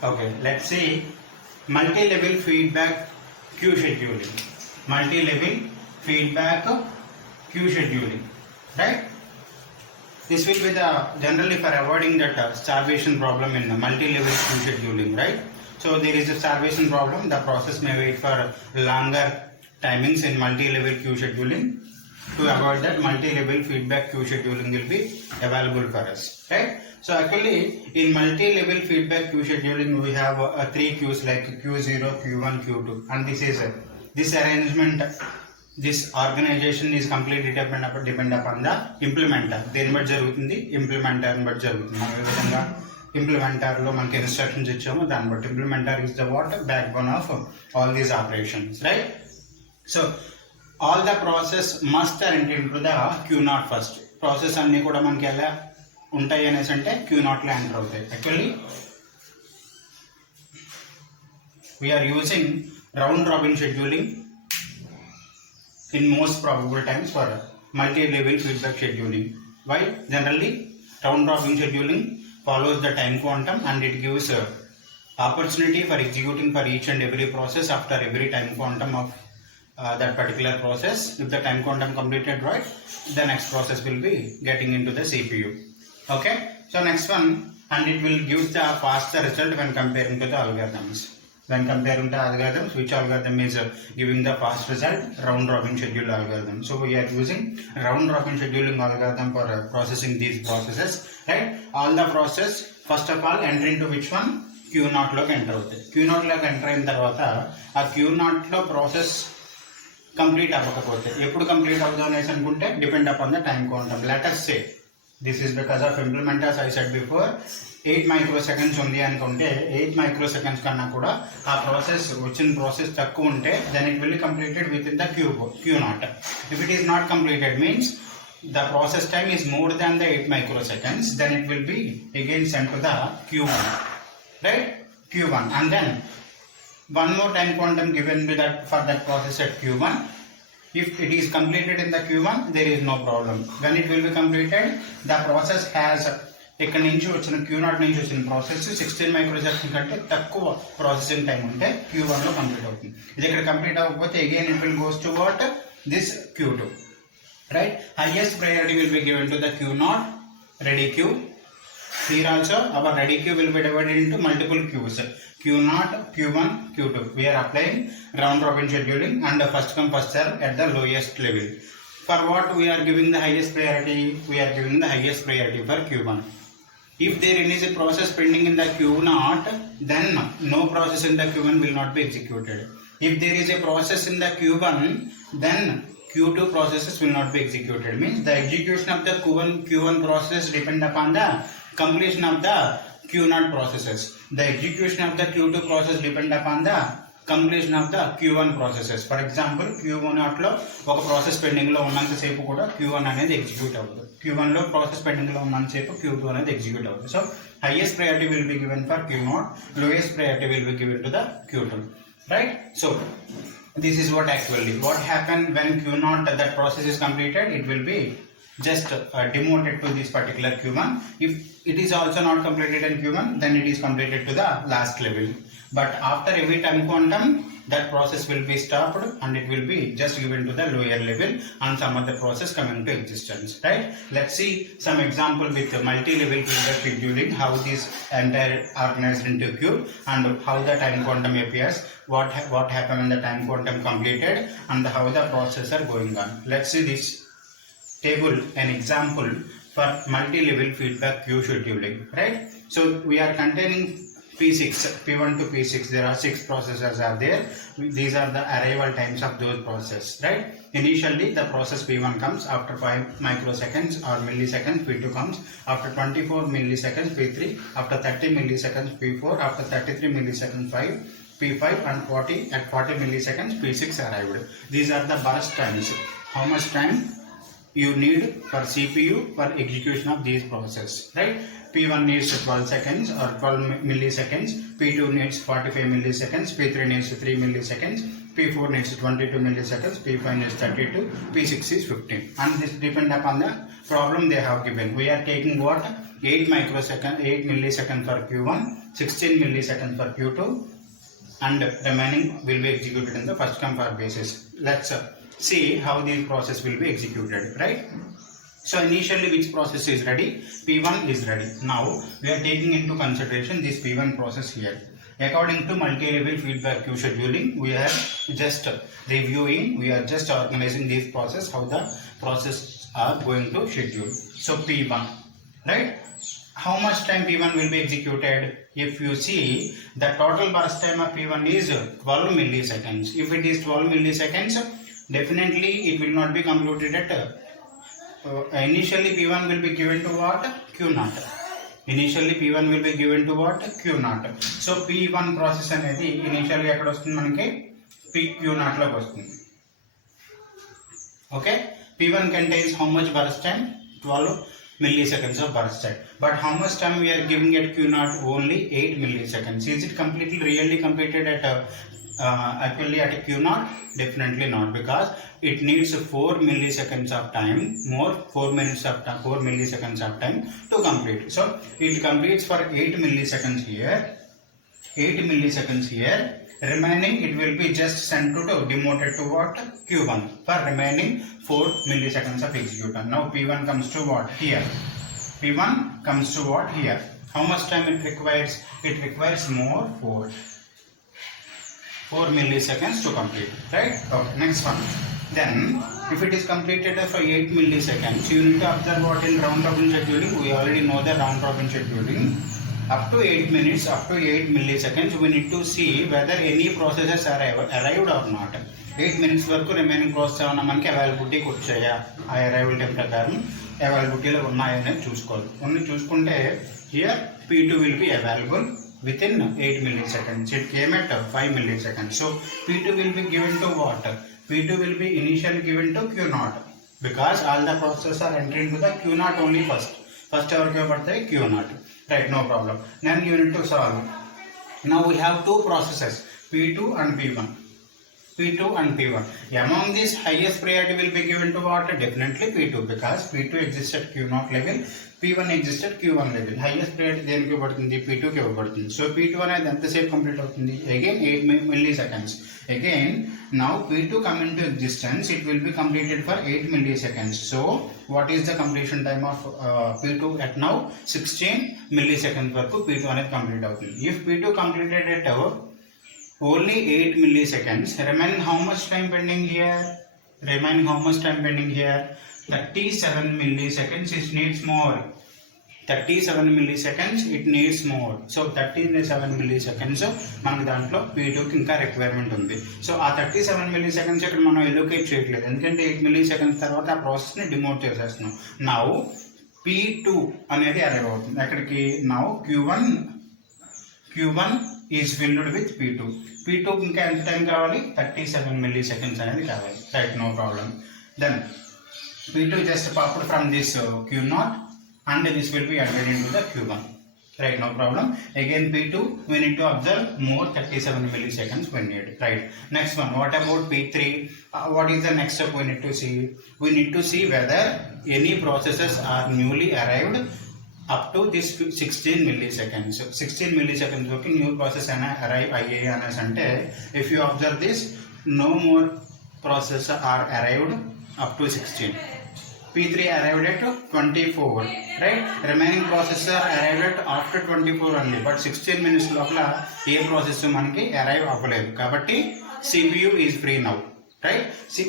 Okay, let's see multi-level feedback queue scheduling. Multi-level feedback queue scheduling, right? This will be the generally for avoiding that starvation problem in the multi-level queue scheduling, right? So there is a starvation problem. The process may wait for longer timings in multi-level queue scheduling. To avoid that, multi-level feedback queue scheduling will be available for us, right? So actually, in multi-level feedback queue scheduling, we have three queues like Q0, Q1, Q2, and this arrangement. This organization is completely depend upon the implementer. దేని బట్టి జరుగుతుంది, ఇంప్లిమెంటర్ బట్టి జరుగుతుంది. ఏ విధంగా ఇంప్లిమెంటర్ లో మనకి instructions ఇచ్చామో దాన్ని బట్టి implementer is the what backbone of all these operations, right? So all the process must enter into the Q0 first. Process అన్ని కూడా మనకి ఎలా ఉంటాయి అనేసి అంటే Q0 లో ఎంటర్ అవుతాయి. Actually we are using round robin scheduling in most probable times for multi-level feedback scheduling. Why? Generally, round robin scheduling follows the time quantum and it gives opportunity for executing for each and every process after every time quantum of that particular process. If the time quantum completed, right, the next process will be getting into the CPU. Okay, so next one, and it will give the faster result when comparing to the algorithms. When comparing the algorithms, which algorithm is giving the fast result? Round robin schedule algorithm. So we are using round robin scheduling algorithm for processing these processes, right? All the process first of all enter into which one? Q0 లోకి enter అవుతాయి. Q0 లోకి enter అయిన తర్వాత ఆ Q0 లో process complete అవ్వకపోతే ఎప్పుడు complete అవుతుంది అనేసి అనుకుంటే depend upon the time quantum. Let us say this is because of implementers I said before 8 microseconds ఉంది అనుకుంటే 8 microseconds కన్నా కూడా ఆ ప్రాసెస్ వచ్చిన ప్రాసెస్ తక్కువ ఉంటే then it will be completed within the Q0. If it is not completed means the process time is more than the 8 microseconds, then it will be again sent to the Q1, right? Q1, and then one more time quantum given with that for that process at Q1. If it is completed in the Q1, there is no problem. When it will be completed, the process has ఇక్కడ నుంచి వచ్చిన Q0 నుంచి వచ్చిన process 16 microsecond కంటే తక్కువ processing time ఉంటే Q1 లో complete అవుతుంది. ఇది ఇక్కడ కంప్లీట్ అవ్వకపోతే again it will goes to what this Q2, right? Highest priority will be given to the Q0 ready queue. Here also our ready queue will be divided into multiple queues. Q0, Q1, Q2. We are applying round robin scheduling and first come first serve at the lowest level. For what we are giving the highest priority? We are giving the highest priority for Q1. If there is a process pending in the Q0, then no process in the Q1 will not be executed. If there is a process in the Q1, then Q2 processes will not be executed. Means the execution of the Q1 process depend upon the completion of the Q0 processes. The execution of the Q2 process depend upon the completion of the Q1 processes. For example, Q1 లో ఒక process pending లో ఉన్నంత సేపు కూడా Q1 అనేది execute అవుతుంది. Q1 లో process pending లో ఉన్నంత సేపు Q2 అనేది ఎగ్జిక్యూట్ అవుతుంది. So highest priority will be given for Q0, lowest priority will be given to the Q2, right? So this is what actually what happened when Q0 that process is completed. It will be just demoted to this particular Q1. If it is also not completed in Q1, then it is completed to the last level. But after every time quantum, that process will be stopped and it will be just given to the lower level and some other process coming to existence, right? Let's see some example with multi-level feedback scheduling, how this entire organized into queue and how the time quantum appears, what happened when the time quantum completed and how the process are going on. Let's see this table, an example for multi-level feedback queue scheduling, right? So we are containing P6, P1 to P6, there are 6 processes are there. These are the arrival times of those processes, right? Initially the process P1 comes, after 5 microseconds or milliseconds P2 comes, after 24 milliseconds P3, after 30 milliseconds P4, after 33 milliseconds P5 and 40 milliseconds P6 arrived. These are the burst times. How much time you need for CPU for execution of these processes, right? P1 needs 12 seconds or 12 milliseconds, P2 needs 45 milliseconds, P3 needs 3 milliseconds, P4 needs 22 milliseconds, P5 needs 32, P6 is 15, and this depend upon the problem they have given. We are taking what? 8 milliseconds for Q1, 16 milliseconds for Q2, and remaining will be executed in the first come first basis. Let's see how this process will be executed, right? So initially which process is ready? P1 is ready. Now we are taking into consideration this P1 process here. According to multi-level feedback queue scheduling, we are just reviewing, we are just organizing this process, how the process are going to schedule. So P1, right? How much time P1 will be executed? If you see, the total burst time of P1 is 12 milliseconds. If it is 12 milliseconds, definitely it will not be computed at initially P1 will be given to what? Q0. Initially P1 will be given to what? Q0. So P1 process అనేది initially ఎక్కడ వస్తుంది మనకి? Q0 లోకి వస్తుంది. Okay? P1 contains how much burst time? 12 milliseconds of burst time. But how much time we are giving at Q0? Only 8 milliseconds. Is it completely really completed at actually at Q0? Definitely not, because it needs 4 milliseconds of time, 4 milliseconds of time to complete. So it completes for 8 milliseconds here, remaining it will be just sent to demoted to what? Q1 for remaining 4 milliseconds of execution. Now P1 comes to what? Here. P1 comes to what? Here. How much time it requires? It requires more 4 milliseconds to complete, right? Okay, next one. Then if it is completed for 8 milliseconds, you need to observe what in round robin scheduling. We already know the round robin scheduling. Up to 8 minutes, up to 8 milliseconds, we need to see whether any processes are arrived or not. 8 minutes వరకు remaining process ఏమన్నా మనకి అవైలబిలిటీకి వచ్చాయా, ఆ arrival time ప్రకారం అవైలబిలిటీలో ఉన్నాయనేది చూసుకోవాలి. Only చూసుకుంటే here P2 will be available within 8 milliseconds. It came at 5 milliseconds. So P2 will be given to what? P2 will be initially given to Q0, because all the processes are entering into the Q0 only first. First ever Q0. Right, no problem. Then you need to solve. Now we have two processes, P2 and P1. Among these, highest priority will be given to what? Definitely P2, because P2 exists at Q0 level, P1 exists at Q1 level. Highest priority దేనికి ఇవ్వబడుతుంది? P2 కి ఇవ్వబడుతుంది. So P2 అనేది ఎంతసేపు complete అవుతుంది? Again 8 milliseconds. Again, now P2 come into existence, it will be completed for 8 milliseconds. So what is the completion time of P2 at now? 16 milliseconds వరకు P2 అనేది complete అవుతుంది. If P2 completed at only 8 milliseconds, remaining how much time pending here? 37 milliseconds. It needs more. 37 milliseconds it needs more. So 37 milliseconds మనకు దాంట్లో P2 కి ఇంకా requirement ఉంది. So ఆ 37 milliseconds ఇక్కడ మనం ఎలోకేట్ చేయట్లేదు, ఎందుకంటే 8 milliseconds తర్వాత ఆ ప్రాసెస్ ని డిమోట్ చేసేస్తున్నాం. నౌ P2 అనేది అరైవ్ అవుతుంది ఎక్కడికి? Now Q1 is filled with P2. P2 ఇంకా ఎంత టైం కావాలి? 37 milliseconds అనేది కావాలి. Right, no problem. Then P2 just popped from this Q0 and this will be added into the Q1. Right, no problem. Again P2 we need to observe more 37 milliseconds when needed. Right. Next one, what about P3? What is the next step we need to see? We need to see whether any processes are newly arrived up to this 16 milliseconds. 16 milliseconds వరకు new process arrive అయ్యాయి అనేసి అంటే, if you observe this, no more processes are arrived up to 16. P3 arrived at 24, right? Remaining processor arrived at after 24 only, but 16 minutes లోపల ఏ process మనకి arrive అవ్వలేదు, కాబట్టి CPU is free now, right?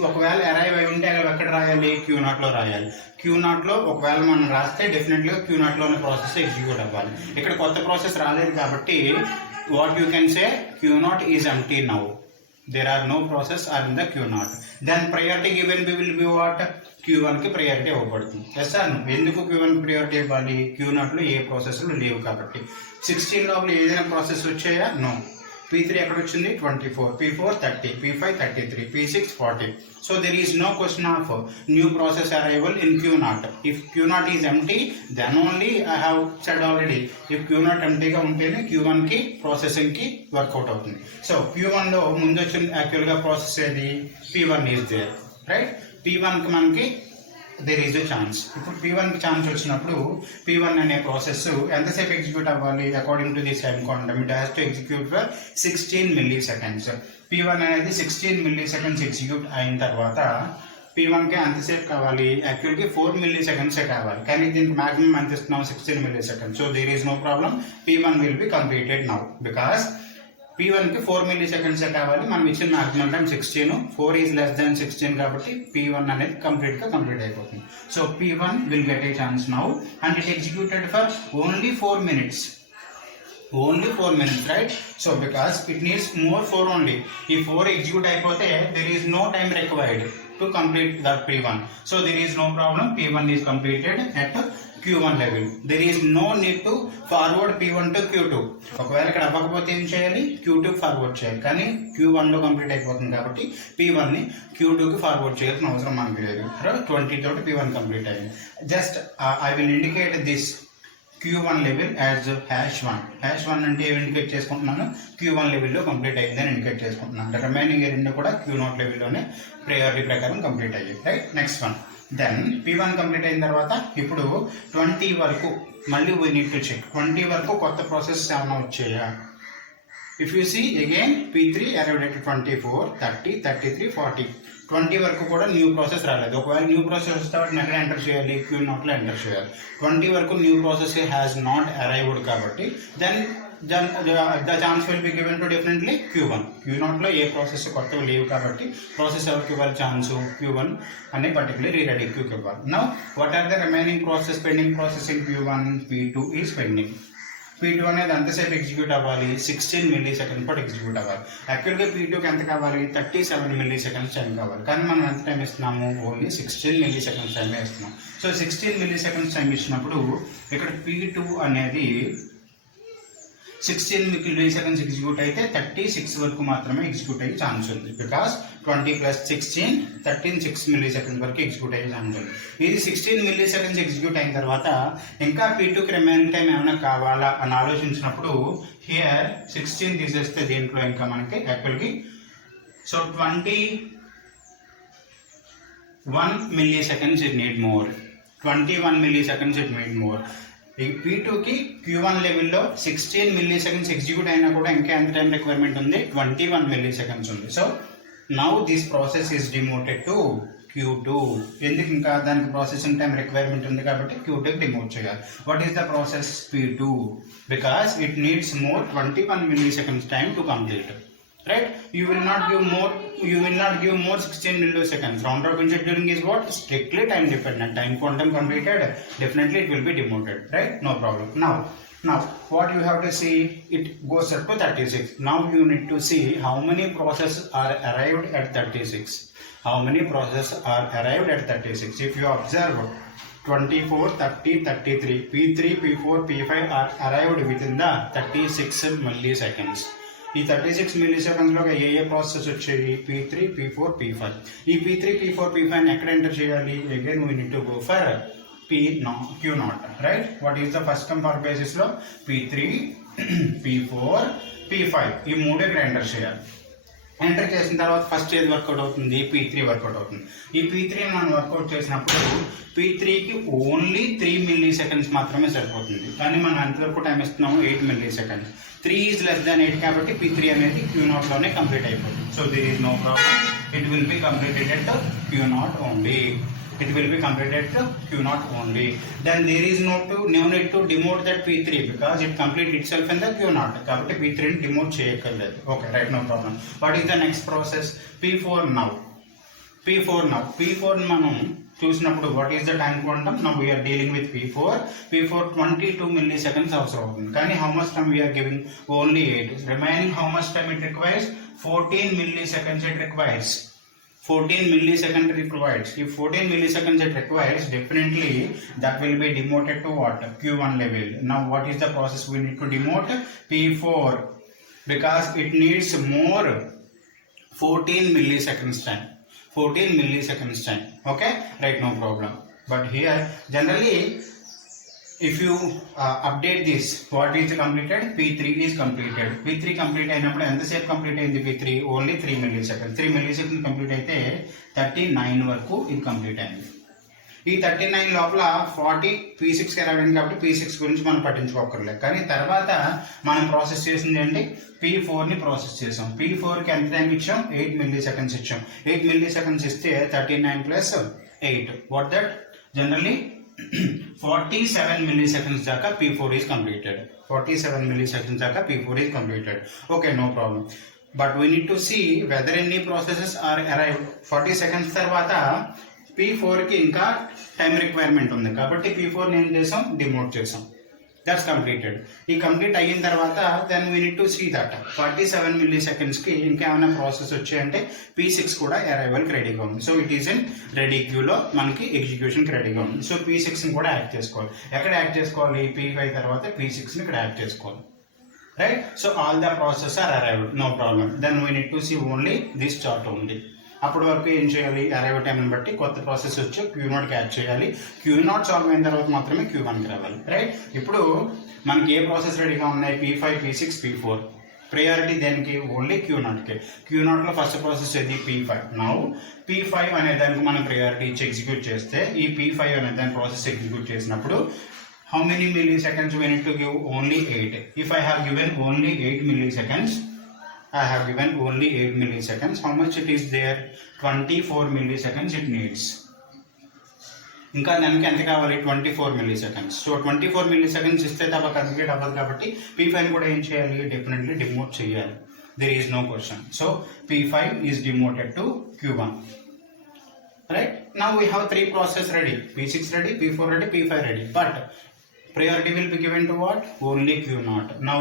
ఒకవేళ arrive అయి ఉంటే ఎక్కడ రాయాలి? Q0 లో రాయాలి. Q0 లో ఒకవేళ మనం రాస్తే డెఫినెట్గా Q0 లోనే ప్రాసెస్ ఎగ్జిక్యూట్ అవ్వాలి. ఇక్కడ కొత్త ప్రాసెస్ రాలేదు కాబట్టి what you can say, Q0 is empty now. There are no process are in the Q0. Then priority given will be what? Q1 కి priority ఇవ్వబడుతుంది. ఎస్ సార్, ఎందుకు Q1 కి priority ఇవ్వాలి? Q0 లో ఏ ప్రాసెస్లు లేవు కాబట్టి. 16 లోపల ఏదైనా ప్రాసెస్ వచ్చాయా? నో. P3 ఎక్కడ వచ్చింది 24, P4 30, P5 33, P6 40. So there is no question of new process arrival in Q0. If Q0 is empty, then only I have said already, if Q0 empty గా ఉంటేనే Q1 కి processing కి work out అవుతుంది. So Q1 లో ముందు వచ్చింది actual గా process ఏది P1 is there, right. P1 కి మనకి దేర్ ఈజ్ ఎ ఛాన్స్. ఇప్పుడు P1 కి ఛాన్స్ వచ్చినప్పుడు P1 అనే ప్రాసెస్ ఎంతసేపు ఎగ్జిక్యూట్ అవ్వాలి according to the same quantum, it has to execute for 16 milliseconds. P1 అనేది 16 milliseconds ఎగ్జిక్యూట్ అయిన తర్వాత P1 కి ఎంతసేపు కావాలి యాక్చువల్గా 4 milliseconds కావాలి, కానీ దీనికి మాక్సిమం ఎంత ఇస్తున్నాం 16 milliseconds. So there is no problem, P1 will be completed now because P1 కి 4 milliseconds కావాలి, మనం ఇచ్చిన maximum time 16, 4 is less than 16 కాబట్టి P1 అనేది కంప్లీట్ అయిపోతుంది. So P1 will get a chance now and it executed for only 4 minutes. Only 4 minutes, right? So because it needs more 4 only. If 4 execute అయిపోతే there is no time required to complete that P1. So there is no problem. P1 is completed at Q1 level. There is no need to forward P1 to Q2. ఒకవేళ ఇక్కడ అవ్వకపోతే ఏం చేయాలి Q2 forward చేయాలి, కానీ Q1 లో complete అయిపోతుంది కాబట్టి P1 ని Q2 కి ఫార్వర్డ్ చేయాల్సిన అవసరం మనకి లేదు. 20 తోటి P1 కంప్లీట్ అయింది. Just I will indicate this Q1 level as #1. #1 అంటే ఏమి ఇండికేట్ చేసుకుంటున్నాను Q1 లెవెల్లో కంప్లీట్ అయ్యిందని ఇండికేట్ చేసుకుంటున్నాను. రిమైనింగ్ రెండు కూడా Q0 లెవెల్లోనే ప్రయారిటీ ప్రకారం కంప్లీట్ అయ్యాయి, right. Next one, then P1 complete అయిన తర్వాత ఇప్పుడు 20 వరకు మళ్ళీ వీ నీడ్ టు చెక్ 20 వరకు కొత్త ప్రాసెస్ ఏమైనా వచ్చాయా. If you see again P3 arrived at 24, 30, 33, 40. 20 వరకు కూడా న్యూ ప్రాసెస్ రాలేదు. ఒకవేళ న్యూ ప్రాసెస్ వస్తే వాటిని ఎక్కడ ఎంటర్ చేయాలి Q0 లో ఎంటర్ చేయాలి. 20 వరకు new process has not arrived కాబట్టి then the chance will be given to definitely Q1. Q0 లో ఏ ప్రాసెస్ కొత్తగా లేవు కాబట్టి ప్రాసెస్ ఎవరికి ఇవ్వాలి ఛాన్స్ Q1 అనే పర్టికులర్ రీరెడీ క్యూకి ఇవ్వాలి. Now what are the remaining process pending process in Q1? P2 is pending. P2 అనేది ఎంతసేపు ఎగ్జిక్యూట్ అవ్వాలి 16 milliseconds పాటు ఎగ్జిక్యూట్ అవ్వాలి. యాక్చువల్గా P2కి ఎంత కావాలి 37 milliseconds టైం కావాలి, కానీ మనం ఎంత టైం ఇస్తున్నాము ఓన్లీ 16 milliseconds టైమే ఇస్తున్నాం. సో 16 milliseconds టైం ఇచ్చినప్పుడు ఇక్కడ P2 అనేది 16 milliseconds ఎగ్జిక్యూట్ అయితే 36 వరకు మాత్రమే ఎగ్జిక్యూట్ అయ్యే ఛాన్స్ ఉంది. బికాస్ 20 + 16 6 milliseconds వరకు ఎగ్జిక్యూట్ అయ్యే ఛాన్స్ ఉంది. ఇది 16 milliseconds ఎగ్జిక్యూట్ అయిన తర్వాత ఇంకా P2కి రిమైనింగ్ టైం ఏమైనా కావాలా అని ఆలోచించినప్పుడు హియర్ 16 తీసేస్తే దీంట్లో ఇంకా మనకి యాక్చువల్గా so 21 milliseconds it need more. 21 milliseconds it need more. ఈ P2కి Q1 లెవెల్లో 16 milliseconds ఎగ్జిక్యూట్ అయినా కూడా ఇంకా ఎంత టైం రిక్వైర్మెంట్ ఉంది 21 milliseconds ఉంది. So now this process is demoted to Q2. ఎందుకు ఇంకా దానికి ప్రాసెసింగ్ టైం రిక్వైర్మెంట్ ఉంది కాబట్టి Q2కి డిమోట్ చేయాలి. What is the process P2? Because it needs more 21 milliseconds time to complete, right? You will not give more 16 milliseconds. Round robin scheduling is what? Strictly time dependent. Time quantum completed, definitely it will be demoted, right? No problem. Now what you have to see, it goes up to 36. Now you need to see how many processes are arrived at 36. How many processes are arrived at 36? If you observe 24, 30, 33, P3, P4, P5 are arrived within the 36 milliseconds. ఈ 36 milliseconds లో ఏ process వచ్చేది P3, P4, P5. ఈ P3, P4, P5 ఎక్కడ enter చేయాలి? Again we need to go for Q0, right. What is the first come for basis లో P3, P4, P5 ఈ మూడు ఇక్కడ ఎంటర్ చేయాలి. ఎంటర్ చేసిన తర్వాత ఫస్ట్ ఏది వర్కౌట్ అవుతుంది P3 వర్కౌట్ అవుతుంది. ఈ P3 మనం వర్కౌట్ చేసినప్పుడు P3కి ఓన్లీ 3 milliseconds మాత్రమే సరిపోతుంది, కానీ మనం ఎంతవరకు టైం ఇస్తున్నాము 8 milliseconds. 3 ఈజ్ లెస్ దాన్ 8 కాబట్టి P3 అనేది Q0 లోనే కంప్లీట్ అయిపోతుంది. So there is no problem, it will be completed at Q0 only. It will be completed to Q0 only. Then there is no need to demote that P3 because it complete itself in the Q0. కాబట్టి P3 ని demote చేయక్కర్లేదు. Okay, right, no problem. What is the next process? P4 now. P4 మనం చూసినప్పుడు what is the time quantum? Now we are dealing with P4 22 milliseconds అవసరం అవుతుంది, కానీ how much time we are giving? Only 8. Remaining how much time it requires? 14 milliseconds it requires. 14 milliseconds required. If 14 milliseconds it requires, definitely that will be demoted to what? Q1 level. Now what is the process we need to demote? P4. because it needs more 14 milliseconds time. 14 milliseconds time. Okay, right, no problem. But here generally if you update this, what is completed? P3 is completed. P3 complete అయినప్పుడు ఎంతసేపు complete అయింది? P3 only 3 milliseconds. 3 milliseconds complete అయితే 39 వరకు ఇది complete అయింది. ఈ 39 లోపల 40 P6కి రావడానికి కాబట్టి P6 గురించి మనం పట్టించుకోకర్లేదు. కానీ తర్వాత మనం ప్రాసెస్ చేసింది ఏంటి? P4ని ప్రాసెస్ చేసాం. P4కి ఎంత టైం ఇచ్చాం? 8 milliseconds ఇచ్చాం. 8 milliseconds ఇస్తే 39 plus 8. What that? Generally 47 milliseconds daaka P4 is completed. 47 milliseconds daaka P4 is completed. Okay, no problem. But we need to see whether any processes are arrived. 40 seconds tarvata P4 ki inka time requirement undi kabatti P4 ni em chesam demote chesam. That's completed. ఈ complete అయిన తర్వాత then we need to see that 47 millisecondsకి ఇంకేమైనా process వచ్చాయంటే P6 కూడా అరైవల్కి రెడీగా ఉంది. So it is in ready క్యూలో మనకి ఎగ్జిక్యూషన్కి రెడీగా ఉంది. సో P6ని కూడా యాడ్ చేసుకోవాలి. ఎక్కడ యాడ్ చేసుకోవాలి? P5 తర్వాత P6ని ఇక్కడ యాడ్ చేసుకోవాలి. Right. So all the process are arrived, no problem. Then we need to see only this chart only. అప్పటి వరకు ఏం చేయాలి? అరైవ్ టైంని బట్టి కొత్త ప్రాసెస్ వచ్చి Q0కి యాడ్ చేయాలి. Q0 సాల్వ్ అయిన తర్వాత మాత్రమే Q1కి రావాలి. రైట్. ఇప్పుడు మనకి ఏ ప్రాసెస్ రెడీగా ఉన్నాయి? P5, P6, P4. ప్రయారిటీ దేనికి? ఓన్లీ Q0కి. Q0లో ఫస్ట్ ప్రాసెస్ ఏది? P5. నౌ P5 అనే దానికి మనం ప్రయారిటీ ఇచ్చి ఎగ్జిక్యూట్ చేస్తే ఈ P5 అనే దాని ప్రాసెస్ ఎగ్జిక్యూట్ చేసినప్పుడు how many milliseconds we need to give? Only 8. If I have given only 8 milliseconds, I have given only 8 milliseconds. How much it is there? 24 milliseconds it needs. ఇంకా దానికి ఎంత కావాలి? 24 milliseconds. So 24 milliseconds ఇస్తే తప్ప complete అవ్వదు కాబట్టి P5 కూడా ఏం చేయాలి? డెఫినెట్లీ డిమోట్ చేయాలి. There is no question. So P5 is demoted to Q1. Right? Now we have 3 processes ready. P6 ready, P4 ready, P5 ready. But priority will be given to what? Only Q0. Now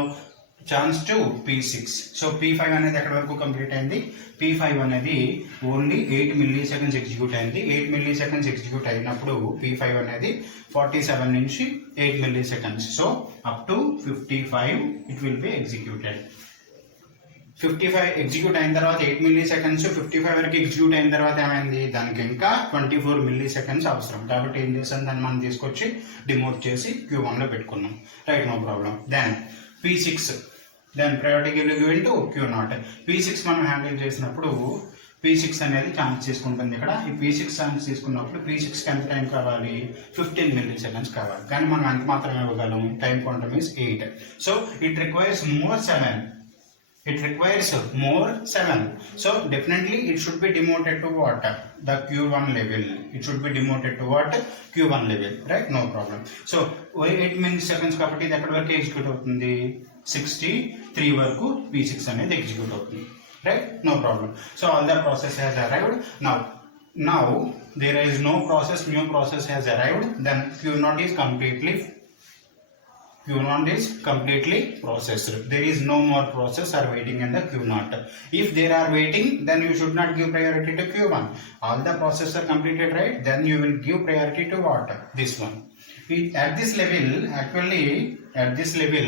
chance to P6. So P5 అనేది ఎక్కడి వరకు complete అయింది? P5 అనేది only 8 milliseconds execute అయింది. 8 milliseconds execute అయినప్పుడు P5 అనేది 47 నుంచి 8 milliseconds. So up to 55 it will be executed. 55 execute అయిన తర్వాత 8 milliseconds 55 వరకు ఎగ్జిక్యూట్ అయిన తర్వాత ఏమైంది? దానికి ఇంకా 24 milliseconds అవసరం. కాబట్టి ఏం చేసాం? దాన్ని మనం తీసుకొచ్చి డిమోట్ చేసి Q1లో పెట్టుకున్నాం. Right, no problem. Then P6, then priority will be given to Q0. P6 మనం హ్యాండిల్ చేసినప్పుడు P6 అనేది ఛాన్స్ తీసుకుంటుంది. ఇక్కడ ఈ P6 ఛాన్స్ తీసుకున్నప్పుడు P6కి ఎంత టైం కావాలి? 15 milliseconds కావాలి. కానీ మనం ఎంత మాత్రమే ఇవ్వగలం? Time quantum is 8. So it requires more 7. It requires more 7. So definitely it should be demoted to what? The Q1 level. It should be demoted to what? Q1 level. Right? No problem. So 8 milliseconds కాబట్టి ఇది ఎక్కడి వరకు execute అవుతుంది? 63 వరకు P6 అనేది execute అవుతుంది. Right? No problem. So all the process has arrived. Now there is no process, new process has arrived. Then Q0 is completely processed. There is no more process are waiting in the Q0. If they are waiting, then you should not give priority to Q1. All the processes are completed, right? Then you will give priority to what? This one. At this level, actually, at this level,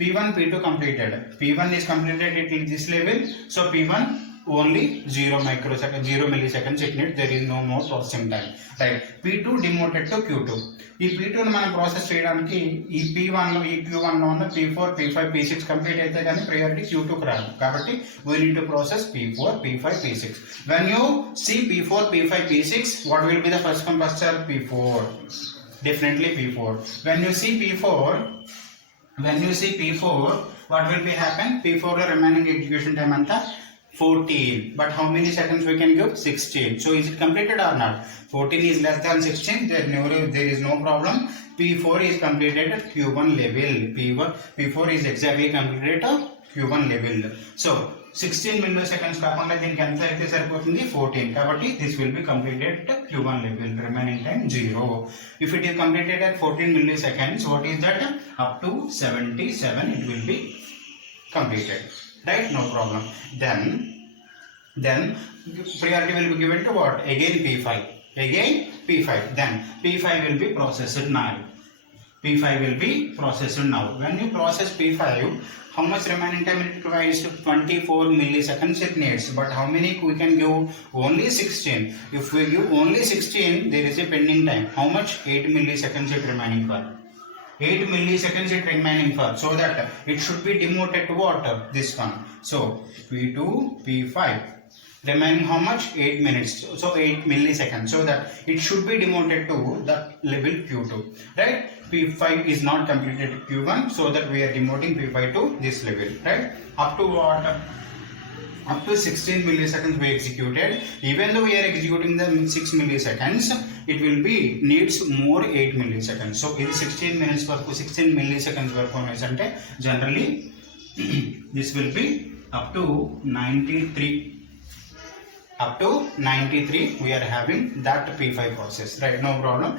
P1, P2 completed. P1 is completed at this level. So P1 only 0 milliseconds it needs. There is no more processing time. Right? P2 demoted to Q2. ఈ P2ని మనం process చేయడానికి ఈ P1లో ఈ Q1లో ఉన్న P4, P5, P6 complete అయితే కానీ priority Q2కి రాదు. కాబట్టి we need to process P4, P5, P6. When you see P4, P5, P6, what will be the first compressor? P4. Definitely P4. When you see P4, what will be happen? P4లో remaining execution time అంతా 14. But how many seconds we can give? 16. So is it completed or not? 14 is less than 16. There is no problem. P4 is completed at Q1 level. P4 is exactly completed at Q1 level. So 16 milliseconds కాకుండా దీనికి ఎంత అయితే సరిపోతుంది? 14. కాబట్టి this will be completed at Q1 level. Remaining time 0. If it is completed at 14 milliseconds, what is that? Up to 77 it will be completed. Right? No problem. Then priority will be given to what? Again P5. Then P5 will be processed now. P5 will be processed now. When you process P5, how much remaining time it requires? 24 milliseconds it needs. But how many we can give? Only 16. If we give only 16, there is a pending time. How much? 8 milliseconds it remaining for. 8 milliseconds it remaining for. So that it should be demoted to what? This one. So P2, P5. Remaining how much? 8 minutes. So 8 milliseconds. So that it should be demoted to the level Q2. Right? P5 is not completed Q1. So that we are demoting P5 to this level. Right? Up to what? Up to 16 milliseconds we executed. Even though we are executing the 6 milliseconds, it will be needs more 8 milliseconds. So in 16 minutes for 16 milliseconds work on generally this will be up to 93. Up to 93 we are having that P5 process, right? No problem.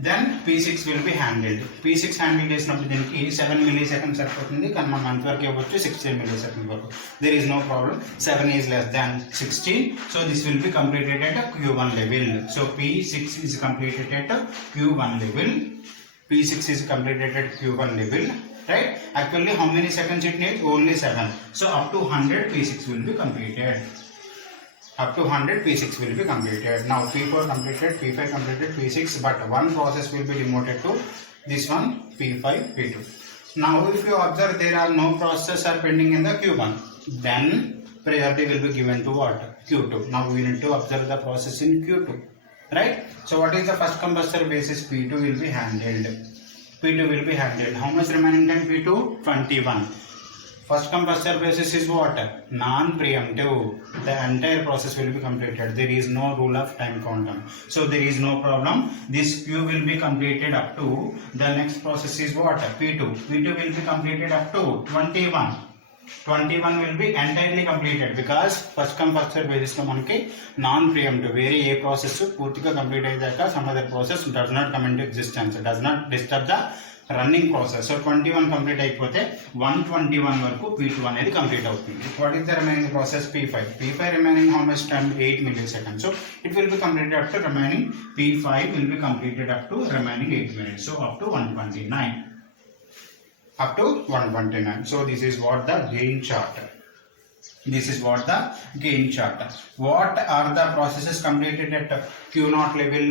Then P6 will be handled. P6 handled చేసినప్పుడు దీనికి 7 milliseconds సరిపోతుంది కానీ మనం అంతవరకు ఇవ్వచ్చు 16 milliseconds వరకు. There is no problem. 7 is less than 16. So this will be completed at a Q1 level. So P6 is completed at a Q1 level. P6 is completed at Q1 level. Right? Actually how many seconds it needs? Only 7. So up to 100 P6 will be completed. Up to 100 P6 will be completed. Now P4 completed, P5 completed, P6, but one process will be demoted to this one P5, P2. Now if you observe there are no processes are pending in the Q1, then priority will be given to what? Q2. Now we need to observe the process in Q2. Right? So what is the first come first serve basis? P2 will be handled. P2 will be handled. How much remaining time? P2? 21. First come first serve basis is what? Non-preemptive. The entire process will be completed. There is no rule of time quantum. So there is no problem. This queue will be completed up to the next process is what? P2. P2 will be completed up to 21. 21 will be entirely completed because first come first serve basis lo manaki non-preemptive. Very a process పూర్తిగా complete అయ్యాక some other process does not come into existence. Does not disturb the running process. So 21 complete అయిపోతే 121 వరకు P2 అనేది complete అవుతుంది. What is the remaining process? P5. P5 remaining how much time? 8 milliseconds. So it will be completed up to remaining P5 will be completed up to remaining 8 minutes. So up to 129. Up to 129. So this is what the gain chart. This is what the gain chart. What are the processes completed at Q0 level?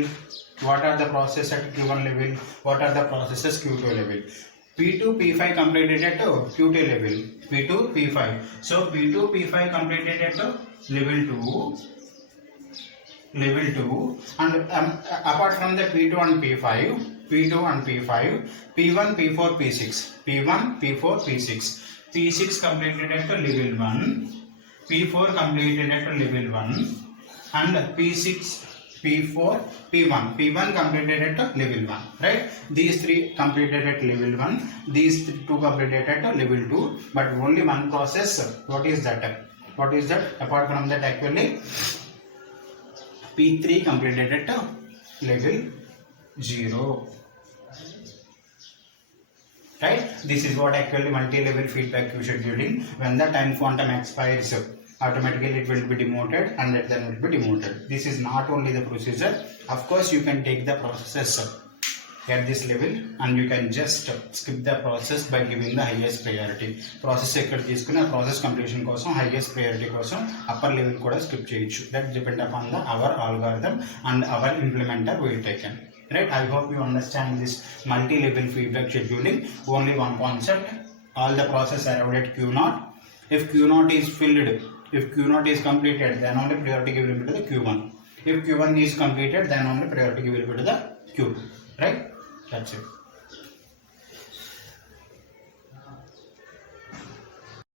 What are the processes at Q1 level? What are the processes Q2 level? P2, P5 completed at Q2 level. P2, P5. So P2, P5 completed at level 2. And apart from the P2 and P5, P1, P4, P6. P1, P4, P6. P6 completed at level 1. P4 completed at level 1. And P6, P4, P1. P1 completed at level 1. Right? These three completed at level 1. These two completed at level 2. But only one process. What is that? What is that? Apart from that, actually, P3 completed at level 0. Right? This is what actually multi-level feedback queue scheduling. When the time quantum expires, automatically it will be demoted and then it will be demoted. This is not only the procedure. Of course, you can take the process at this level and you can just skip the process by giving the highest priority. Process ekkada తీసుకుని process completion కోసం highest priority కోసం upper level కూడా skip చేయొచ్చు. That depend upon the our algorithm and our implementer will taken. Right? I hope you understand this multi-level feedback scheduling. Only one concept. All the process arrived at Q0. If Q0 is filled, if Q0 is completed, then only priority will be to the Q1. If Q1 is completed, then only priority will be to the Q2. Right? That's it.